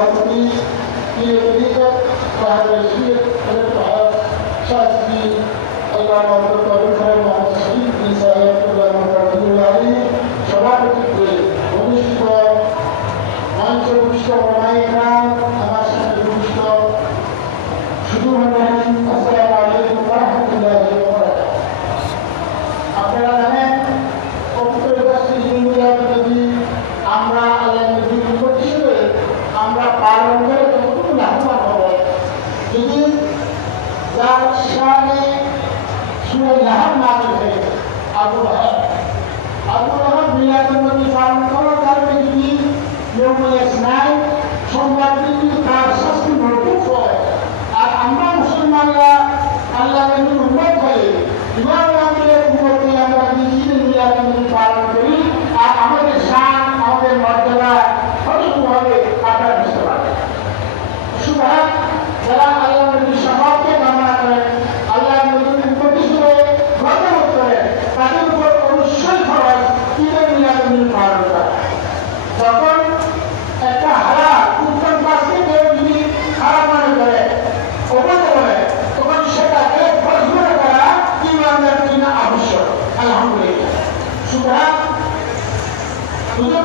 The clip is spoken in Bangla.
सभापति की वजीफत रशीद शासकी अल्लाह मोहम्मद शरीफ की সভাপতিত্বে অনুষ্ঠিত মঞ্চ ভূমিষ্ঠ ওলামায়ে আমার সাথে ভূমিষ্ঠ শুধু আসসালামু আলাইকুম ওয়া রাহমাতুল্লাহি ওয়া বারাকাতুহু। আপনারা জানেন যদি আমরা আল্লাহ নবীর উম্মত হিসেবে আমরা পালন করে যতটুকু লাভবান হব, যদি যার শানে সূরা লাহব নাযিল হয়েছে আবু লাহব মিলাদুন নবী পালন করার কারণে যদি ইয়ৌমুল ইসনাইন সোমবার দিন যদি তার শাস্তি মওকুফ হয়, আর আমরা মুসলমানরা আল্লাহ নবীর উম্মত হয়ে ইমাম আহমদের উম্মতকে আমরা যদি মিলাদুন নবী পালন করি, আর আমাদের শান আমাদের মর্যাদা কতটুকুভাবে আপনারা বুঝতে পারবেন। সুতরাং যারা আল্লাহ নবীর শাফাআতকে কামনা করেন, আল্লাহ নবীর উম্মত হিসেবে গর্ববোধ করেন, তাদের উপর অবশ্যই খরচ ঈদে মিলাদুন নবী পালন করা। যখন একটা হালাল উত্তম কাজকে কেউ যদি খারাপ মনে করে, অবৈধ করে, তখন সেটাকে ফজমনে করা ইমানদার কিনা আবশ্যক। আলহামদুলিল্লাহ। সুতরাং হুজুর